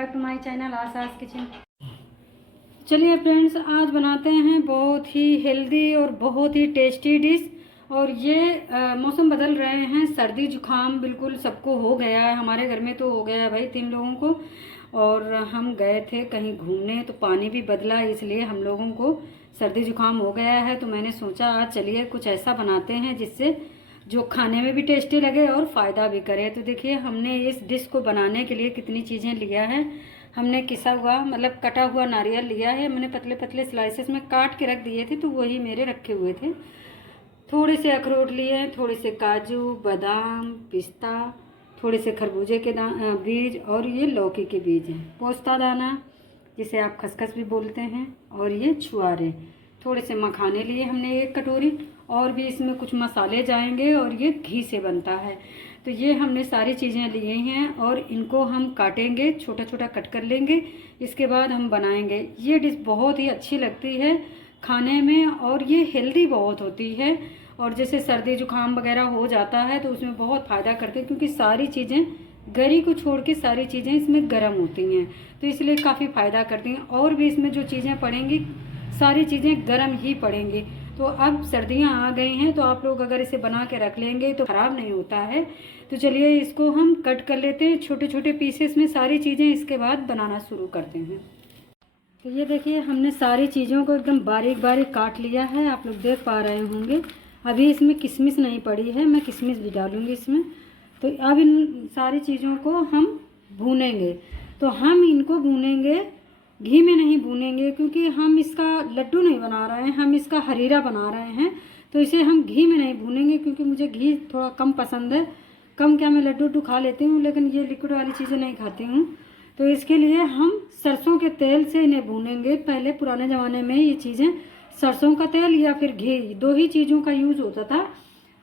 Back to my channel आसास kitchen. चलिए friends, आज बनाते हैं बहुत ही हेल्दी और बहुत ही टेस्टी डिश। और ये मौसम बदल रहे हैं, सर्दी जुकाम बिल्कुल सबको हो गया है। हमारे घर में तो हो गया है भाई 3 लोगों को। और हम गए थे कहीं घूमने तो पानी भी बदला, इसलिए हम लोगों को सर्दी जुकाम हो गया है। तो मैंने सोचा आज चलिए कुछ ऐसा बनाते हैं जिससे जो खाने में भी टेस्टी लगे और फ़ायदा भी करे। तो देखिए हमने इस डिश को बनाने के लिए कितनी चीज़ें लिया है। हमने किसा हुआ मतलब कटा हुआ नारियल लिया है, मैंने पतले पतले स्लाइसेस में काट के रख दिए थे, तो वही मेरे रखे हुए थे। थोड़े से अखरोट लिए हैं, थोड़े से काजू बादाम पिस्ता, थोड़े से खरबूजे के बीज, और ये लौकी के बीज हैं, पोस्ता दाना जिसे आप खसखस भी बोलते हैं, और ये छुआरे। थोड़े से मखाने लिए हमने 1 कटोरी, और भी इसमें कुछ मसाले जाएंगे, और ये घी से बनता है। तो ये हमने सारी चीज़ें लिए हैं और इनको हम काटेंगे, छोटा छोटा कट कर लेंगे। इसके बाद हम बनाएंगे। ये डिश बहुत ही अच्छी लगती है खाने में और ये हेल्दी बहुत होती है। और जैसे सर्दी जुकाम वगैरह हो जाता है तो उसमें बहुत फ़ायदा करते हैं, क्योंकि सारी चीज़ें गरी को छोड़ के सारी चीज़ें इसमें गर्म होती हैं, तो इसलिए काफ़ी फ़ायदा करती हैं। और भी इसमें जो चीज़ें पड़ेंगी सारी चीज़ें गर्म ही पड़ेंगी। तो अब सर्दियां आ गई हैं, तो आप लोग अगर इसे बना के रख लेंगे तो ख़राब नहीं होता है। तो चलिए इसको हम कट कर लेते हैं छोटे छोटे पीसेस में सारी चीज़ें, इसके बाद बनाना शुरू करते हैं। तो ये देखिए हमने सारी चीज़ों को एकदम बारीक बारीक काट लिया है, आप लोग देख पा रहे होंगे। अभी इसमें किशमिश नहीं पड़ी है, मैं किशमिश भी डालूँगी इसमें। तो अब इन सारी चीज़ों को हम भूनेंगे। तो हम इनको भूनेंगे, घी में नहीं भूनेंगे, क्योंकि हम इसका लड्डू नहीं बना रहे हैं, हम इसका हरीरा बना रहे हैं। तो इसे हम घी में नहीं भूनेंगे, क्योंकि मुझे घी थोड़ा कम पसंद है। कम क्या, मैं लड्डू खा लेती हूँ, लेकिन ये लिक्विड वाली चीज़ें नहीं खाती हूँ। तो इसके लिए हम सरसों के तेल से इन्हें भूनेंगे। पहले पुराने ज़माने में ये चीज़ें सरसों का तेल या फिर घी, 2 ही चीज़ों का यूज़ होता था।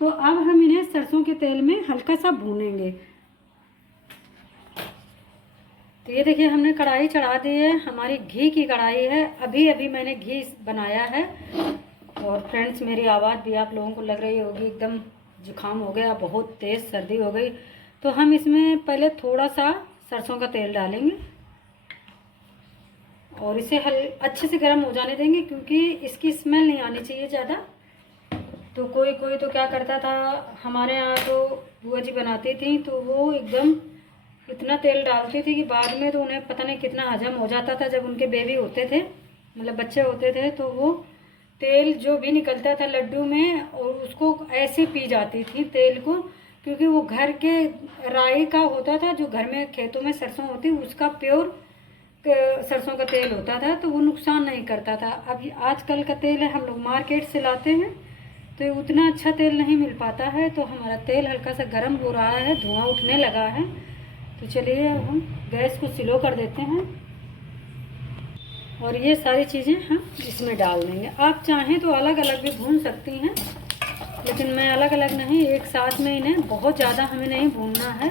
तो अब हम इन्हें सरसों के तेल में हल्का सा भूनेंगे। तो ये देखिए हमने कढ़ाई चढ़ा दी है, हमारी घी की कढ़ाई है। अभी अभी मैंने घी बनाया है। और फ्रेंड्स, मेरी आवाज़ भी आप लोगों को लग रही होगी एकदम जुकाम हो गया, बहुत तेज़ सर्दी हो गई। तो हम इसमें पहले थोड़ा सा सरसों का तेल डालेंगे और इसे अच्छे से गर्म हो जाने देंगे, क्योंकि इसकी स्मेल नहीं आनी चाहिए ज़्यादा। तो कोई कोई तो क्या करता था, हमारे यहाँ तो बुआ जी बनाती थी, तो वो एकदम इतना तेल डालती थी कि बाद में तो उन्हें पता नहीं कितना हजम हो जाता था। जब उनके बेबी होते थे, मतलब बच्चे होते थे, तो वो तेल जो भी निकलता था लड्डू में, और उसको ऐसे पी जाती थी तेल को, क्योंकि वो घर के राई का होता था, जो घर में खेतों में सरसों होती उसका प्योर सरसों का तेल होता था, तो वो नुकसान नहीं करता था। अब आजकल का तेल है, हम लोग मार्केट से लाते हैं, तो उतना अच्छा तेल नहीं मिल पाता है। तो हमारा तेल हल्का सा गर्म हो रहा है, धुआं उठने लगा है। तो चलिए अब हम गैस को स्लो कर देते हैं और ये सारी चीज़ें हम इसमें डाल देंगे। आप चाहें तो अलग अलग भी भून सकती हैं, लेकिन मैं अलग अलग नहीं, एक साथ में इन्हें बहुत ज़्यादा हमें नहीं भूनना है।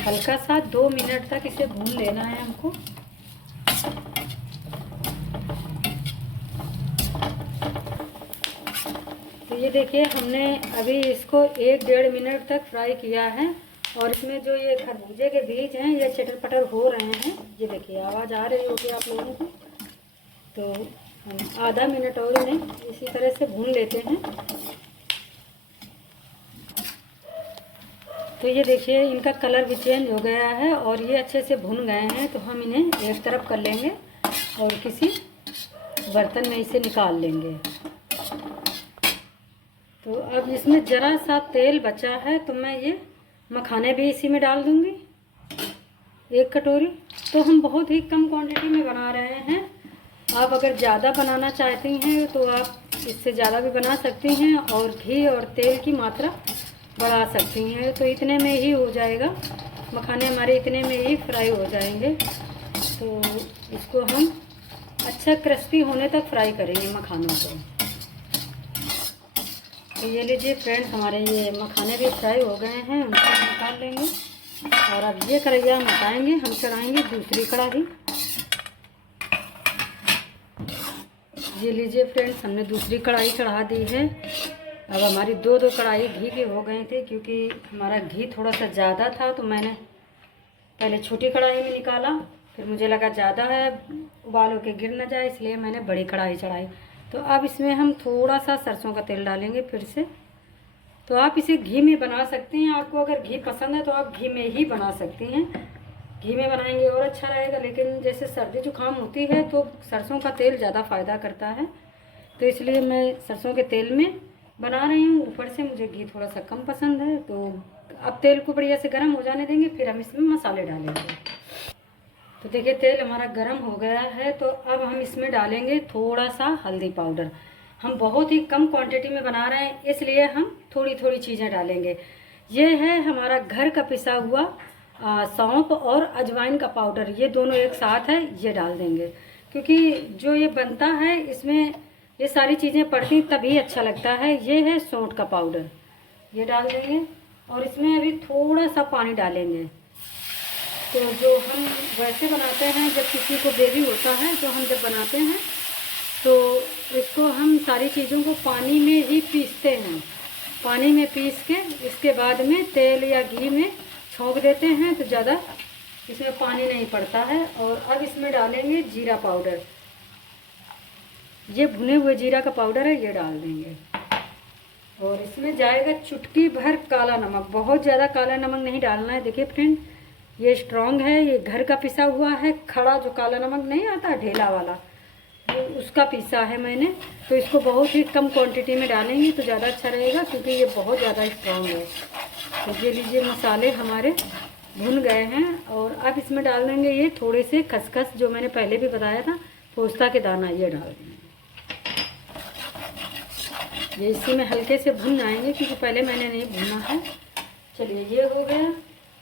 हल्का सा 2 मिनट तक इसे भून लेना है हमको। तो ये देखिए हमने अभी इसको 1-1.5 मिनट तक फ्राई किया है। और इसमें जो ये खरबूजे के बीज हैं ये चटर पटर हो रहे हैं। ये देखिए आवाज़ आ रही होगी आप लोगों को। तो हम आधा मिनट और इन्हें इसी तरह से भून लेते हैं। तो ये देखिए इनका कलर भी चेंज हो गया है और ये अच्छे से भुन गए हैं। तो हम इन्हें एक तरफ कर लेंगे और किसी बर्तन में इसे निकाल लेंगे। तो अब इसमें ज़रा सा तेल बचा है, तो मैं ये मखाने भी इसी में डाल दूँगी 1 कटोरी। तो हम बहुत ही कम क्वांटिटी में बना रहे हैं। आप अगर ज़्यादा बनाना चाहती हैं तो आप इससे ज़्यादा भी बना सकती हैं और घी और तेल की मात्रा बढ़ा सकती हैं। तो इतने में ही हो जाएगा, मखाने हमारे इतने में ही फ्राई हो जाएंगे। तो इसको हम अच्छा क्रिस्पी होने तक फ्राई करेंगे मखानों को। तो ये लीजिए फ्रेंड्स, हमारे ये मखाने भी फ्राई हो गए हैं, उनको निकाल लेंगे। और अब ये कढ़ैया हम हटाएँगे, हम चढ़ाएँगे दूसरी कढ़ाई। ये लीजिए फ्रेंड्स, हमने दूसरी कढ़ाई चढ़ा दी है। अब हमारी 2-2 कढ़ाई घी की हो गई थी, क्योंकि हमारा घी थोड़ा सा ज़्यादा था, तो मैंने पहले छोटी कढ़ाई में निकाला, फिर मुझे लगा ज़्यादा है, उबाल होके गिर ना जाए, इसलिए मैंने बड़ी कढ़ाई चढ़ाई। तो अब इसमें हम थोड़ा सा सरसों का तेल डालेंगे फिर से। तो आप इसे घी में बना सकती हैं, आपको अगर घी पसंद है तो आप घी में ही बना सकती हैं। घी में बनाएंगे और अच्छा रहेगा, लेकिन जैसे सर्दी जुकाम होती है तो सरसों का तेल ज़्यादा फ़ायदा करता है, तो इसलिए मैं सरसों के तेल में बना रही हूँ। ऊपर से मुझे घी थोड़ा सा कम पसंद है। तो अब तेल को बढ़िया से गर्म हो जाने देंगे, फिर हम इसमें मसाले डालेंगे। तो देखिए तेल हमारा गर्म हो गया है, तो अब हम इसमें डालेंगे थोड़ा सा हल्दी पाउडर। हम बहुत ही कम क्वांटिटी में बना रहे हैं, इसलिए हम थोड़ी थोड़ी चीज़ें डालेंगे। ये है हमारा घर का पिसा हुआ सौंफ और अजवाइन का पाउडर, ये दोनों एक साथ है, ये डाल देंगे। क्योंकि जो ये बनता है इसमें ये सारी चीज़ें पड़ती तभी अच्छा लगता है। ये है सौंठ का पाउडर, ये डाल देंगे। और इसमें अभी थोड़ा सा पानी डालेंगे। तो जो हम वैसे बनाते हैं, जब किसी को बेबी होता है तो हम जब बनाते हैं तो इसको हम सारी चीज़ों को पानी में ही पीसते हैं। पानी में पीस के इसके बाद में तेल या घी में छोंक देते हैं, तो ज़्यादा इसमें पानी नहीं पड़ता है। और अब इसमें डालेंगे जीरा पाउडर, ये भुने हुए जीरा का पाउडर है, ये डाल देंगे। और इसमें जाएगा चुटकी भर काला नमक, बहुत ज़्यादा काला नमक नहीं डालना है। देखिए फ्रेंड, ये स्ट्रॉन्ग है, ये घर का पिसा हुआ है। खड़ा जो काला नमक नहीं आता ढेला वाला, वो उसका पिसा है मैंने। तो इसको बहुत ही कम क्वांटिटी में डालेंगे तो ज़्यादा अच्छा रहेगा, क्योंकि ये बहुत ज़्यादा स्ट्रॉन्ग है। तो ये लीजिए मसाले हमारे भुन गए हैं। और अब इसमें डाल देंगे ये थोड़े से खसखस, जो मैंने पहले भी बताया था, पोस्ता के दाना, ये डाल देंगे। ये इसी में हल्के से भुन आएंगे, क्योंकि पहले मैंने नहीं भुना है। चलिए ये हो गया।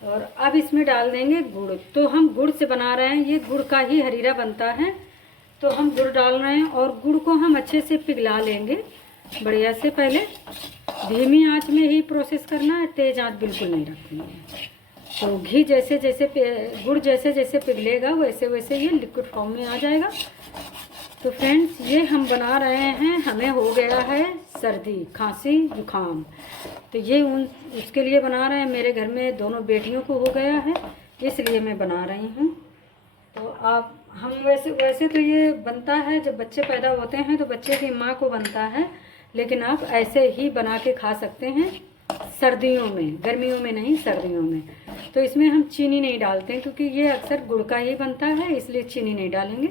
और अब इसमें डाल देंगे गुड़। तो हम गुड़ से बना रहे हैं, ये गुड़ का ही हरीरा बनता है, तो हम गुड़ डाल रहे हैं। और गुड़ को हम अच्छे से पिघला लेंगे बढ़िया से। पहले धीमी आंच में ही प्रोसेस करना है, तेज़ आंच बिल्कुल नहीं रखनी है। तो घी जैसे जैसे गुड़ जैसे जैसे पिघलेगा वैसे वैसे ये लिक्विड फॉर्म में आ जाएगा। तो फ्रेंड्स, ये हम बना रहे हैं, हमें हो गया है सर्दी खांसी जुकाम, तो ये उसके लिए बना रहे हैं। मेरे घर में दोनों बेटियों को हो गया है, इसलिए मैं बना रही हूँ। तो आप हम वैसे तो ये बनता है जब बच्चे पैदा होते हैं तो बच्चे की माँ को बनता है, लेकिन आप ऐसे ही बना के खा सकते हैं सर्दियों में, गर्मियों में नहीं, सर्दियों में। तो इसमें हम चीनी नहीं डालते हैं, क्योंकि ये अक्सर गुड़ का ही बनता है, इसलिए चीनी नहीं डालेंगे।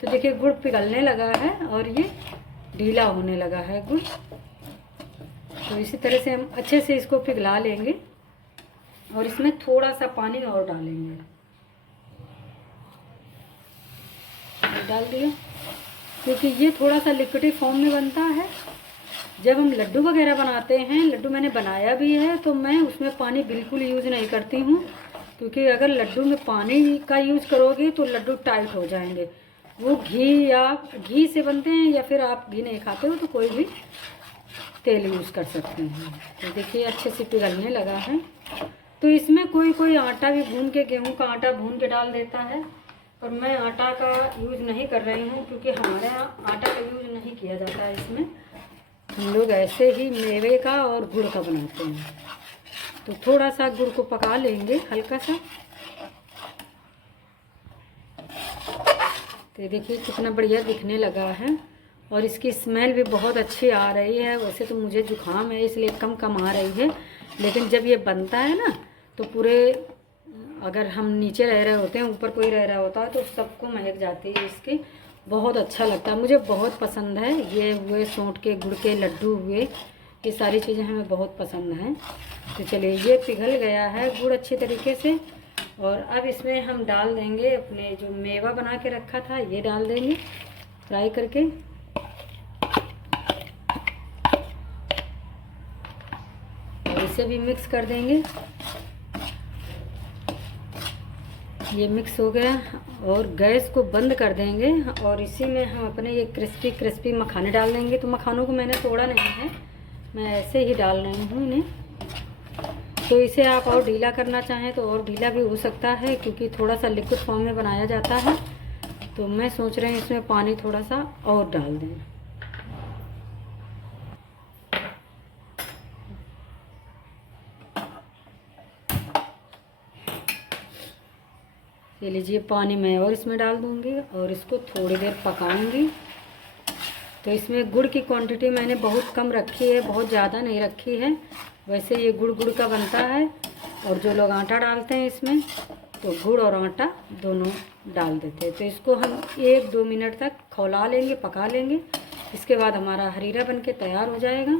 तो देखिए गुड़ पिघलने लगा है और ये ढीला होने लगा है गुड़। तो इसी तरह से हम अच्छे से इसको पिघला लेंगे। और इसमें थोड़ा सा पानी और डालेंगे, डाल दिया, क्योंकि ये थोड़ा सा लिक्विड फॉर्म में बनता है। जब हम लड्डू वगैरह बनाते हैं, लड्डू मैंने बनाया भी है, तो मैं उसमें पानी बिल्कुल यूज़ नहीं करती हूँ, क्योंकि अगर लड्डू में पानी का यूज़ करोगे तो लड्डू टाइट हो जाएंगे। वो घी से बनते हैं, या फिर आप घी नहीं खाते हो तो कोई भी तेल यूज़ कर सकते हैं। तो देखिए अच्छे से पिघलने लगा है। तो इसमें कोई आटा भी भून के, गेहूं का आटा भून के डाल देता है, पर मैं आटा का यूज़ नहीं कर रही हूँ, क्योंकि हमारे यहाँ आटा का यूज़ नहीं किया जाता है इसमें। हम लोग ऐसे ही मेवे का और गुड़ का बनाते हैं। तो थोड़ा सा गुड़ को पका लेंगे हल्का सा। तो देखिए कितना बढ़िया दिखने लगा है, और इसकी स्मेल भी बहुत अच्छी आ रही है। वैसे तो मुझे जुकाम है, इसलिए कम कम आ रही है, लेकिन जब ये बनता है ना तो पूरे, अगर हम नीचे रह रहे होते हैं, ऊपर कोई रह रहा होता है, तो सबको महक जाती है इसकी। बहुत अच्छा लगता है, मुझे बहुत पसंद है। ये हुए सौंठ के, गुड़ के लड्डू हुए, ये सारी चीज़ें हमें बहुत पसंद हैं। तो चलिए ये पिघल गया है गुड़ अच्छे तरीके से। और अब इसमें हम डाल देंगे अपने जो मेवा बना के रखा था, ये डाल देंगे फ्राई करके। और इसे भी मिक्स कर देंगे। ये मिक्स हो गया, और गैस को बंद कर देंगे। और इसी में हम अपने ये क्रिस्पी क्रिस्पी मखाने डाल देंगे। तो मखानों को मैंने तोड़ा नहीं है, मैं ऐसे ही डाल रही हूँ इन्हें। तो इसे आप और ढीला करना चाहें तो और ढीला भी हो सकता है, क्योंकि थोड़ा सा लिक्विड फॉर्म में बनाया जाता है। तो मैं सोच रही हूँ इसमें पानी थोड़ा सा और डाल दें। ये लीजिए पानी मैं और इसमें डाल दूँगी और इसको थोड़ी देर पकाऊंगी। तो इसमें गुड़ की क्वांटिटी मैंने बहुत कम रखी है, बहुत ज़्यादा नहीं रखी है। वैसे ये गुड़ का बनता है और जो लोग आटा डालते हैं इसमें तो गुड़ और आटा दोनों डाल देते हैं। तो इसको हम 1-2 मिनट तक खौला लेंगे, पका लेंगे। इसके बाद हमारा हरीरा बनके तैयार हो जाएगा।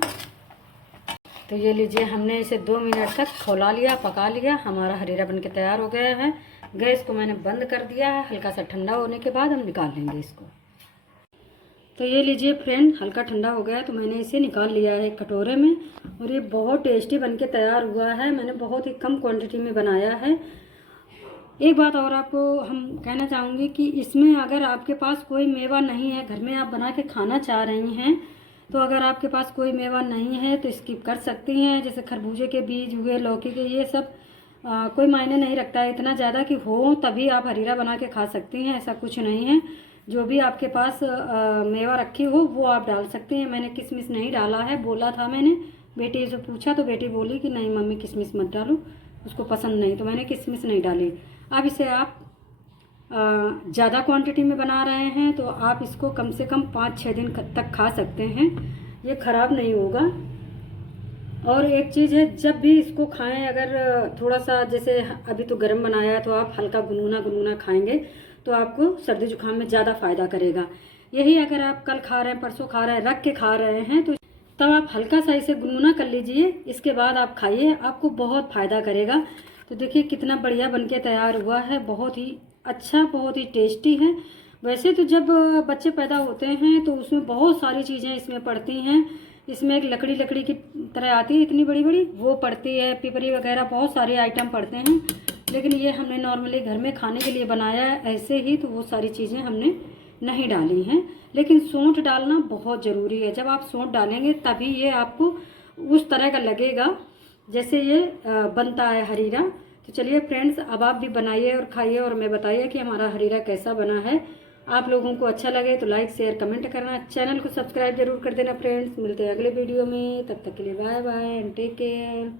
तो ये लीजिए हमने इसे 2 मिनट तक खौला लिया, पका लिया। हमारा हरीरा बनके तैयार हो गया है। गैस को मैंने बंद कर दिया है। हल्का सा ठंडा होने के बाद हम निकाल लेंगे इसको। तो ये लीजिए फ्रेंड, हल्का ठंडा हो गया तो मैंने इसे निकाल लिया है एक कटोरे में और ये बहुत टेस्टी बनके तैयार हुआ है। मैंने बहुत ही कम क्वांटिटी में बनाया है। एक बात और आपको हम कहना चाहूँगी कि इसमें अगर आपके पास कोई मेवा नहीं है, घर में आप बना के खाना चाह रही हैं, तो अगर आपके पास कोई मेवा नहीं है तो स्किप कर सकती हैं। जैसे खरबूजे के बीज हुए, लौकी के, ये सब कोई मायने नहीं रखता है इतना ज़्यादा कि हो तभी आप हरीरा बना के खा सकती हैं, ऐसा कुछ नहीं है। जो भी आपके पास मेवा रखी हो वो आप डाल सकते हैं। मैंने किशमिश नहीं डाला है, बोला था मैंने, बेटी से पूछा तो बेटी बोली कि नहीं मम्मी किशमिश मत डालो, उसको पसंद नहीं, तो मैंने किशमिश नहीं डाली। अब इसे आप ज़्यादा क्वांटिटी में बना रहे हैं तो आप इसको कम से कम 5-6 दिन तक खा सकते हैं, ये ख़राब नहीं होगा। और एक चीज़ है, जब भी इसको खाएं अगर थोड़ा सा, जैसे अभी तो गर्म बनाया है तो आप हल्का गुनगुना खाएंगे तो आपको सर्दी जुकाम में ज़्यादा फ़ायदा करेगा। यही अगर आप कल खा रहे हैं, परसों खा रहे हैं, रख के खा रहे हैं तो तब आप हल्का सा इसे गुनगुना कर लीजिए, इसके बाद आप खाइए, आपको बहुत फ़ायदा करेगा। तो देखिए कितना बढ़िया बनके तैयार हुआ है, बहुत ही अच्छा, बहुत ही टेस्टी है। वैसे तो जब बच्चे पैदा होते हैं तो उसमें बहुत सारी चीज़ें इसमें पड़ती हैं। इसमें एक लकड़ी की तरह आती है इतनी बड़ी बड़ी, वो पड़ती है, पिपरी वगैरह बहुत सारे आइटम पड़ते हैं। लेकिन ये हमने नॉर्मली घर में खाने के लिए बनाया है ऐसे ही, तो वो सारी चीज़ें हमने नहीं डाली हैं। लेकिन सौंठ डालना बहुत ज़रूरी है। जब आप सौंठ डालेंगे तभी ये आपको उस तरह का लगेगा जैसे ये बनता है हरीरा। तो चलिए फ्रेंड्स, अब आप भी बनाइए और खाइए और हमें बताइए कि हमारा हरीरा कैसा बना है। आप लोगों को अच्छा लगे तो लाइक शेयर कमेंट करना, चैनल को सब्सक्राइब जरूर कर देना फ्रेंड्स। मिलते हैं अगले वीडियो में, तब तक के लिए bye bye and take care.